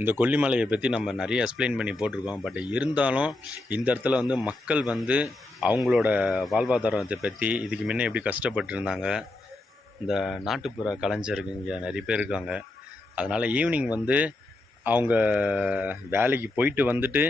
இந்த கொல்லிமலையை பற்றி நம்ம நிறைய எக்ஸ்பிளைன் பண்ணி போட்டிருக்கோம். பட் இருந்தாலும் இந்த இடத்துல வந்து மக்கள் வந்து அவங்களோட வாழ்வாதாரத்தை பற்றி இதுக்கு முன்னே எப்படி கஷ்டப்பட்டிருந்தாங்க? இந்த நாட்டுப்புற கலைஞருக்கு இங்கே நிறைய பேர் இருக்காங்க. அதனால் ஈவினிங் வந்து அவங்க வேலைக்கு போயிட்டு வந்துட்டு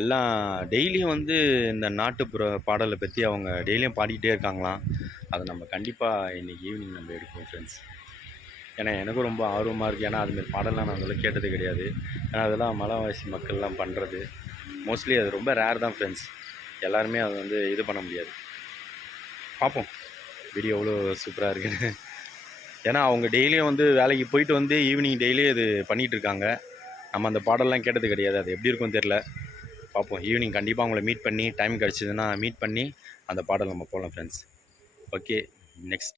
எல்லாம் டெய்லியும் வந்து இந்த நாட்டுப்புற பாடலை பற்றி அவங்க டெய்லியும் பாடிக்கிட்டே இருக்காங்களாம். அதை நம்ம கண்டிப்பாக இன்றைக்கி ஈவினிங் நம்ம எடுப்போம் ஃப்ரெண்ட்ஸ் ஏன்னா எனக்கும் ரொம்ப ஆர்வமாக இருக்குது ஏன்னா அதுமாரி பாடலாம் நான் அதெல்லாம் கேட்டது கிடையாது. ஏன்னா அதெல்லாம் மலைவாசி மக்கள்லாம் பண்ணுறது மோஸ்ட்லி அது ரொம்ப ரேர் தான் ஃப்ரெண்ட்ஸ் எல்லாருமே அதை வந்து இது பண்ண முடியாது. பார்ப்போம் வீடியோ எவ்வளோ சூப்பராக இருக்குன்னு ஏன்னா அவங்க டெய்லியும் வந்து வேலைக்கு போயிட்டு வந்து ஈவினிங் டெய்லியும் இது பண்ணிகிட்டு இருக்காங்க. நம்ம அந்த பாடல்லாம் கேட்டது கிடையாது. அது எப்படி இருக்கும் தெரில பார்ப்போம் ஈவினிங் கண்டிப்பாக அவங்கள மீட் பண்ணி டைம் கிடச்சிதுன்னா மீட் பண்ணி அந்த பாடல் நம்ம போகலாம் ஃப்ரெண்ட்ஸ் ஓகே நெக்ஸ்ட்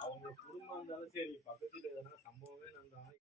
அவங்க குடும்பம் இருந்தாலும் சரி பக்கத்தில் எதனா சம்பவமே நடந்தாலும்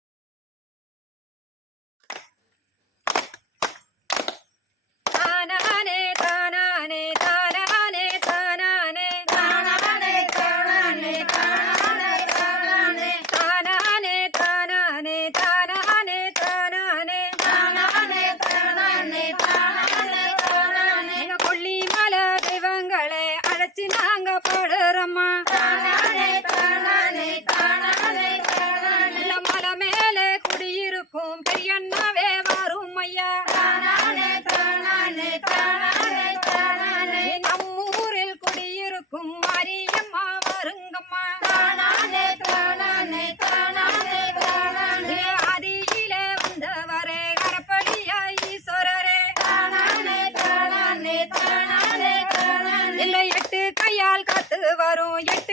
yo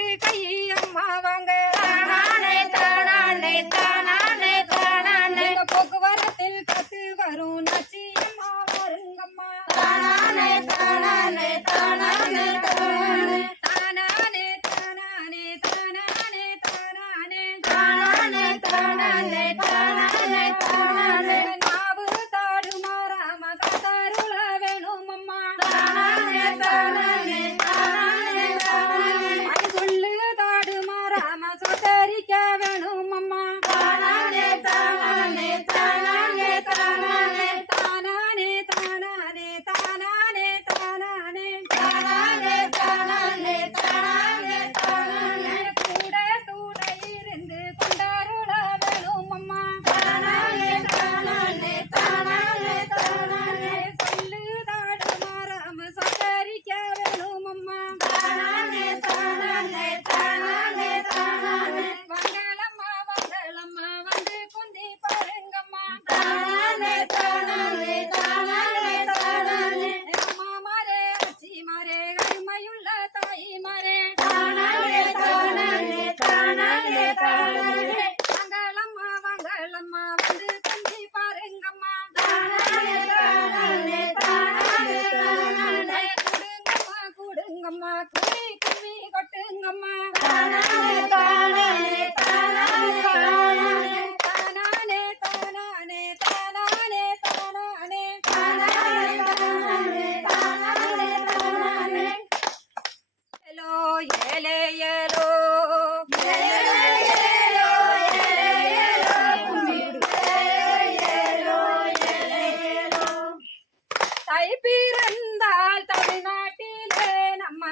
தை பிறந்தால் தமிழ்நாட்டிலே நம்ம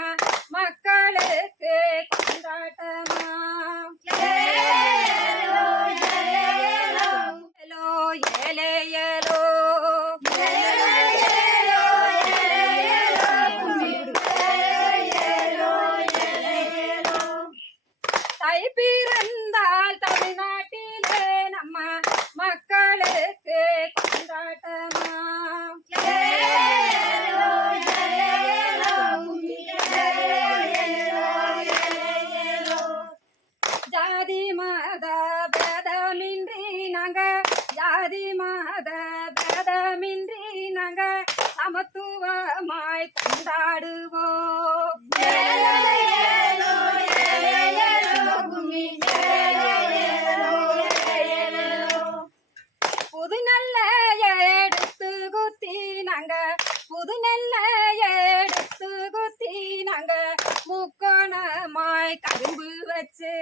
மக்களுக்கு கொண்டாட்டமா கொண்டாடுவோம். புது நல்ல எடுத்து குத்தி நாங்க புது நல்ல எடுத்து குத்தி நாங்க முக்கோணமாய் கரும்பு வச்சு.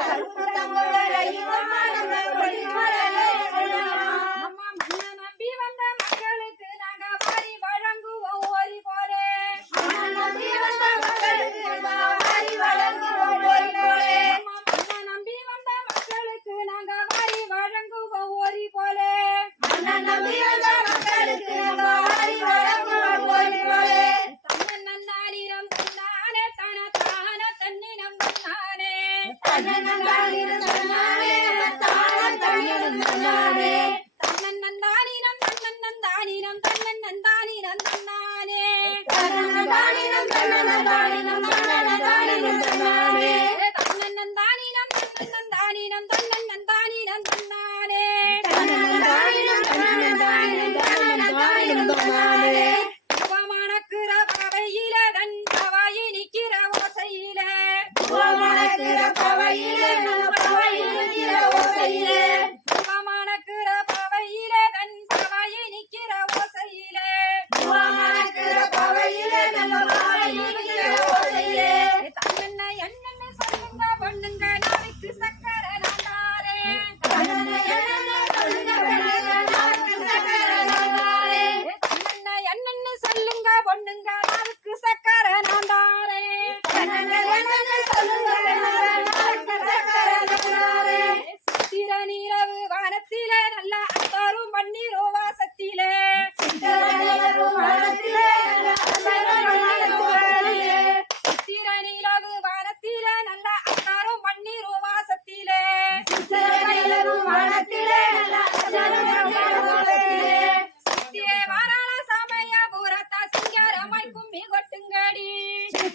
கருப்பு தங்கம் வேலையும் அம்மா Hallelujah.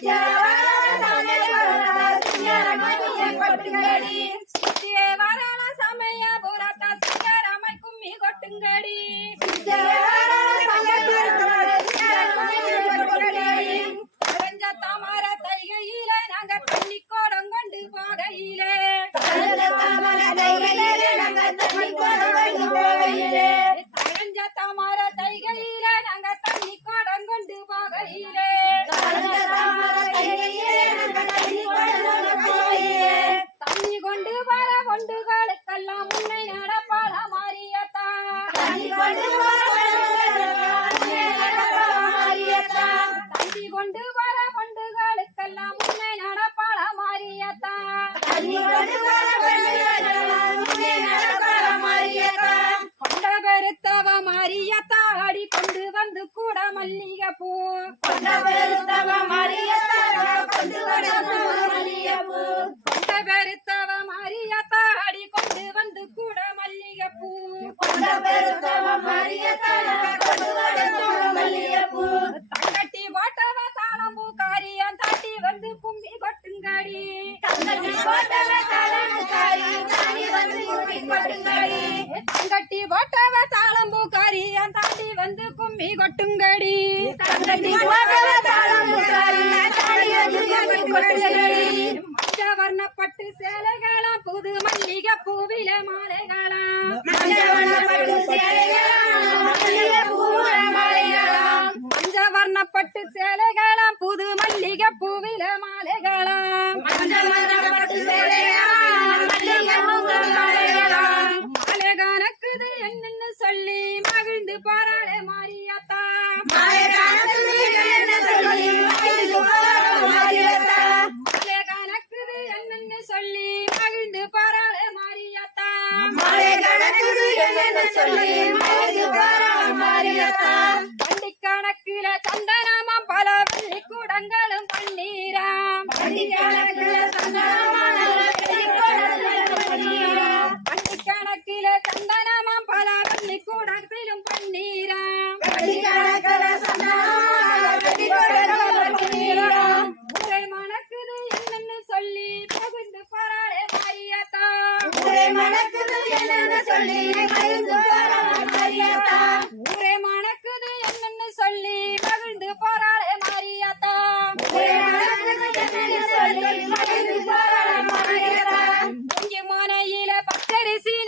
சுத்தியே பெருத்தவ மாறியத்தா அடி கொண்டு வந்து கூட மல்லிகை பூ கொண்ட பெருத்தவ மாறியத்தா அடி கொண்டு வந்து கூட மல்லிகை பூ தங்கட்டி போட்டவ கொட்டுங்கடி. தங்கட்டி போட்டவ தாளம்பூ காரியம் தாட்டி வந்து கும்பி கொட்டுங்கடி. மஞ்ச வர்ணப்பட்டு சேலைகளா புது மல்லிகை பூவில மாலைகளா பட்டு சேலைகளாம் புது மல்லிகை பூவில மாலைகளா மாலை ചന്ദനമാം പല പന്നിക്കൂടത്തിലും പന്നി.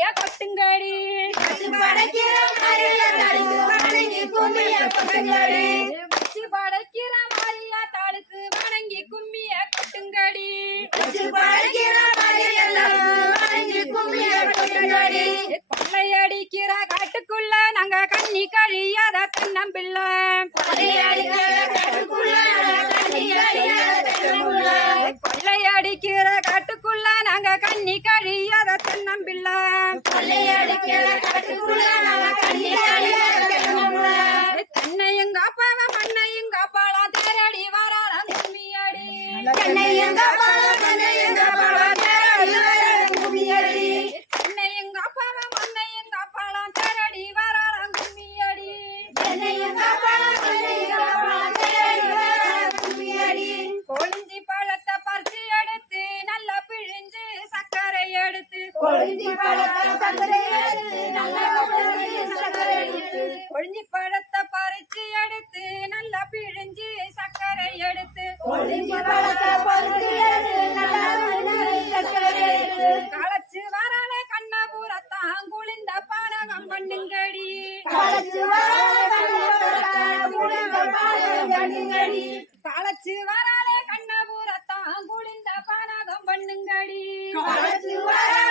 கும்மிய கொட்டுங்கடி. பச்சு படைக்கிற மாரியா தாளுக்கு வணங்கி கும்மிய கொட்டுங்கடி. கொள்ளையடிக்கிற காட்டுக்குள்ள நாங்க கண்ணி கழியாத தென்னம்பிள்ளை கொள்ளையடிக்கிற காட்டுக்குள்ள நாங்க கண்ணி கழியாத தென்னம்பிள்ளை. தென்னையும் காப்பாவ மண்ணையும் காப்பாளா தேரடி வராளம் கும்மியடி தேரடி காப்பாவ மண்ணையும் காப்பாளா தேரடி வராளம் கும்மியடி கொழிஞ்சி பழத்தை பறிச்சு எடுத்து நல்லா பிழிஞ்சு சர்க்கரை எடுத்து கொழிஞ்சி பழத்தை பறிச்சு எடுத்து. நல்லா பிழிஞ்சு சர்க்கரை எடுத்து. களைச்சு கண்ணபுரத்தான் குளிந்த பானகம் பண்ணுங்கடி களைச்சு வரால கண்ணபுரத்தான் குளிந்த பானகம் பண்ணுங்கடி காலத்து வர Come God,